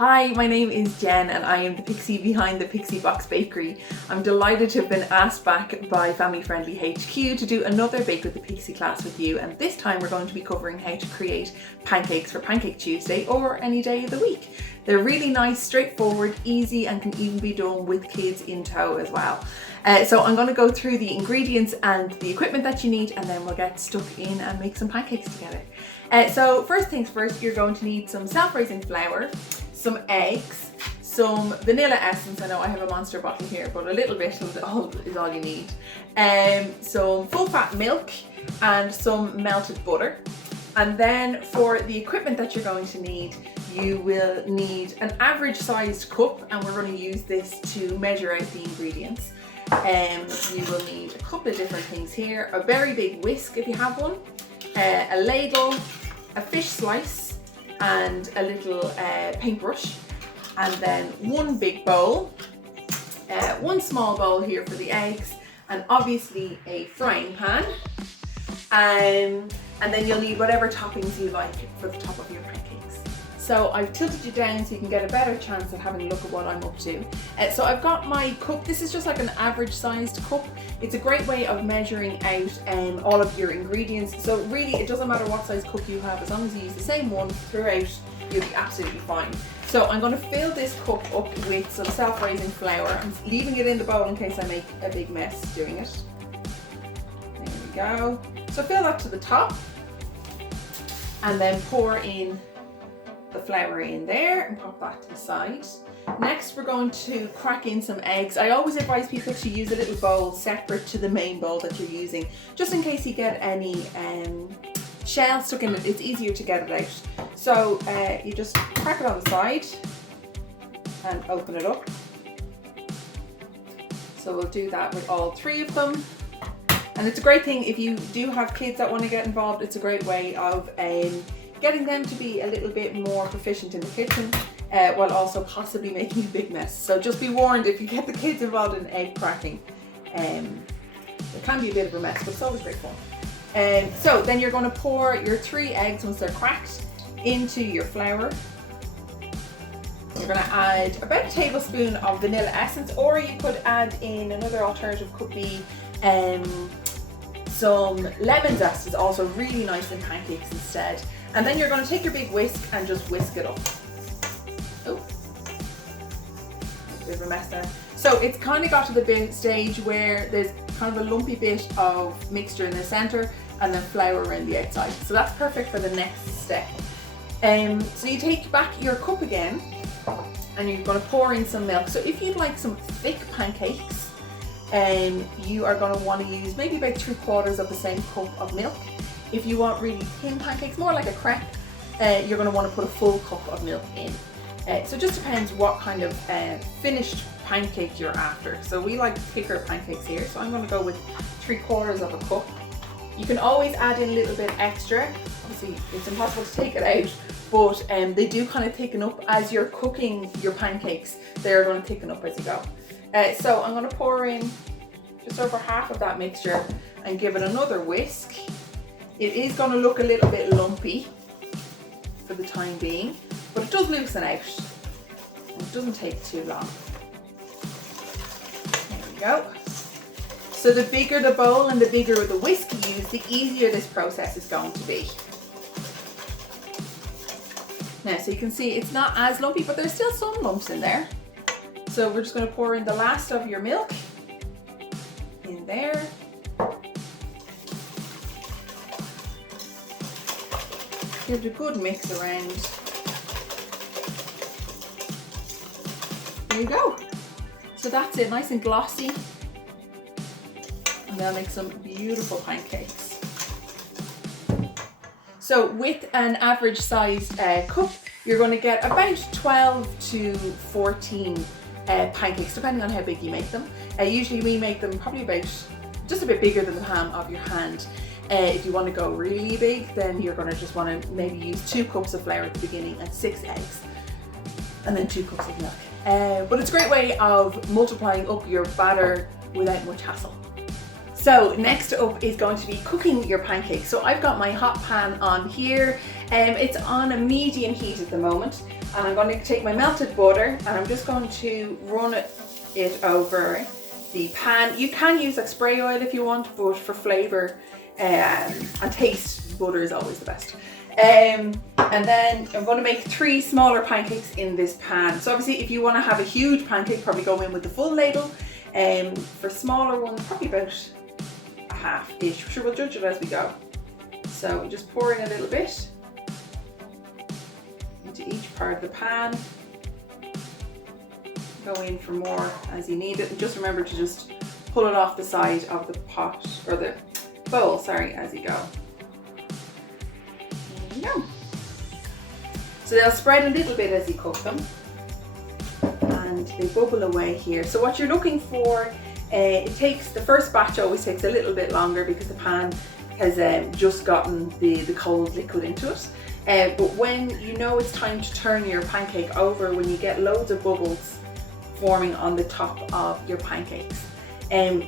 Hi, my name is Jen and I am the pixie behind the Pixie Box Bakery. I'm delighted to have been asked back by Family Friendly HQ to do another Bake with the Pixie class with you, and this time we're going to be covering how to create pancakes for Pancake Tuesday or any day of the week. They're really nice, straightforward, easy, and can even be done with kids in tow as well. So I'm going to go through the ingredients and the equipment that you need, and then we'll get stuck in and make some pancakes together. So first things first, you're going to need some self-raising flour, some eggs, some vanilla essence. I know I have a monster bottle here, but a little bit is all you need. Some full fat milk and some melted butter. And then for the equipment that you're going to need, you will need an average sized cup, and we're going to use this to measure out the ingredients. You will need a couple of different things here: a very big whisk if you have one, a ladle, a fish slice, and a little paintbrush, and then one big bowl, one small bowl here for the eggs, and obviously a frying pan. And then you'll need whatever toppings you like for the top of your pancakes. So I've tilted you down so you can get a better chance at having a look at what I'm up to. So I've got my cup. This is just like an average sized cup. It's a great way of measuring out all of your ingredients. So really it doesn't matter what size cup you have, as long as you use the same one throughout, you'll be absolutely fine. So I'm going to fill this cup up with some self-raising flour. I'm leaving it in the bowl in case I make a big mess doing it. There we go. So fill that to the top, and then pour in the flour in there and pop that to the side. Next, we're going to crack in some eggs. I always advise people to use a little bowl separate to the main bowl that you're using, just in case you get any shell stuck in it. It's easier to get it out. So you just crack it on the side and open it up. So we'll do that with all three of them. And it's a great thing if you do have kids that want to get involved. It's a great way of getting them to be a little bit more proficient in the kitchen, while also possibly making a big mess. So just be warned, if you get the kids involved in egg cracking, it can be a bit of a mess, but it's always great fun. So then you're going to pour your 3 eggs, once they're cracked, into your flour. You're going to add about a tablespoon of vanilla essence, or you could add in, another alternative could be some lemon zest, is also really nice in pancakes instead. And then you're going to take your big whisk and just whisk it up. Oh, a bit of a mess there. So it's kind of got to the stage where there's kind of a lumpy bit of mixture in the center and then flour around the outside. So that's perfect for the next step. So you take back your cup again and you're going to pour in some milk. So if you'd like some thick pancakes, you are going to want to use maybe about 3/4 of the same cup of milk. If you want really thin pancakes, more like a crepe, you're going to want to put a full cup of milk in. So it just depends what kind of finished pancake you're after. So we like thicker pancakes here, so I'm going to go with 3/4 of a cup. You can always add in a little bit extra. Obviously it's impossible to take it out, but they do kind of thicken up as you're cooking your pancakes. They're going to thicken up as you go. So I'm going to pour in just over half of that mixture and give it another whisk. It is going to look a little bit lumpy for the time being, but it does loosen out and it doesn't take too long. There we go. So the bigger the bowl and the bigger the whisk you use, the easier this process is going to be. Now, so you can see it's not as lumpy, but there's still some lumps in there. So we're just going to pour in the last of your milk in there. Give it a good mix around. There you go. So that's it, nice and glossy. And they'll make some beautiful pancakes. So with an average sized cup, you're going to get about 12 to 14 pancakes, depending on how big you make them. Usually we make them probably about just a bit bigger than the palm of your hand. If you want to go really big, then you're going to just want to maybe use 2 cups of flour at the beginning and 6 eggs, and then 2 cups of milk. But it's a great way of multiplying up your batter without much hassle. So next up is going to be cooking your pancakes. So I've got my hot pan on here. It's on a medium heat at the moment. And I'm going to take my melted butter and I'm just going to run it over the pan. You can use like spray oil if you want, but for flavour and taste, butter is always the best. And then I'm going to make 3 smaller pancakes in this pan. So obviously if you want to have a huge pancake, probably go in with the full ladle. For smaller ones, probably about a half-ish. Sure, we'll judge it as we go. So you just pour in a little bit into each part of the pan. Go in for more as you need it, and just remember to just pull it off the side of the pot, or the bowl, sorry, as you go. There you go. So they'll spread a little bit as you cook them, and they bubble away here. So what you're looking for, the first batch always takes a little bit longer because the pan has just gotten the cold liquid into it. But when you know it's time to turn your pancake over, when you get loads of bubbles forming on the top of your pancakes.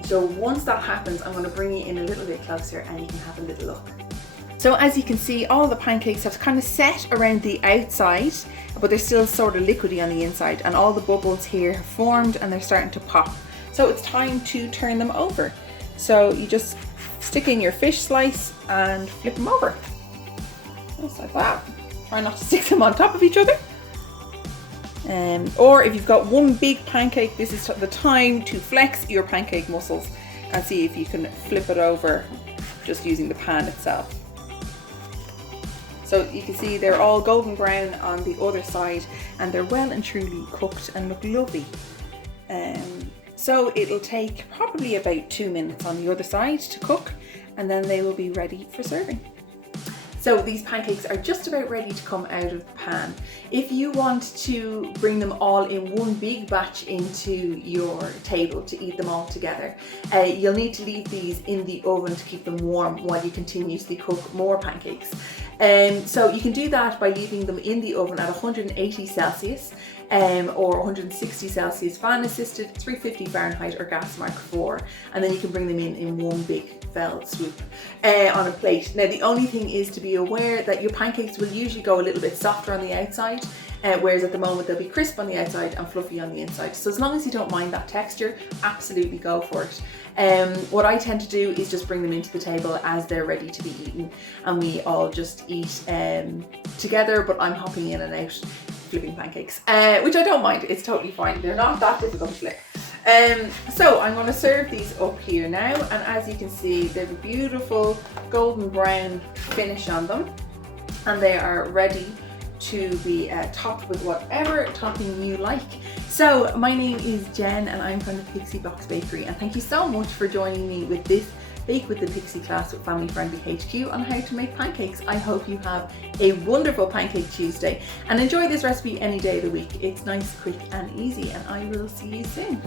So once that happens, I'm going to bring you in a little bit closer and you can have a little look. So as you can see, all the pancakes have kind of set around the outside, but they're still sort of liquidy on the inside, and all the bubbles here have formed and they're starting to pop. So it's time to turn them over. So you just stick in your fish slice and flip them over. Just like that. Try not to stick them on top of each other. Or if you've got one big pancake, this is the time to flex your pancake muscles and see if you can flip it over just using the pan itself. So you can see they're all golden brown on the other side and they're well and truly cooked and look lovely. So it'll take probably about 2 minutes on the other side to cook, and then they will be ready for serving. So these pancakes are just about ready to come out of the pan. If you want to bring them all in one big batch into your table to eat them all together, you'll need to leave these in the oven to keep them warm while you continuously cook more pancakes. So you can do that by leaving them in the oven at 180 Celsius or 160 Celsius fan assisted, 350 Fahrenheit or gas mark 4, and then you can bring them in one big fell swoop on a plate. Now the only thing is to be aware that your pancakes will usually go a little bit softer on the outside, whereas at the moment they'll be crisp on the outside and fluffy on the inside. So as long as you don't mind that texture, absolutely go for it. What I tend to do is just bring them into the table as they're ready to be eaten, and we all just eat together, but I'm hopping in and out flipping pancakes, which I don't mind. It's totally fine. They're not that difficult to flip. So I'm going to serve these up here now, and as you can see, they have a beautiful golden brown finish on them, and they are ready to be topped with whatever topping you like. So my name is Jen and I'm from the Pixie Box Bakery, and thank you so much for joining me with this Bake with the Pixie class with Family Friendly HQ on how to make pancakes. I hope you have a wonderful Pancake Tuesday and enjoy this recipe any day of the week. It's nice, quick and easy, and I will see you soon.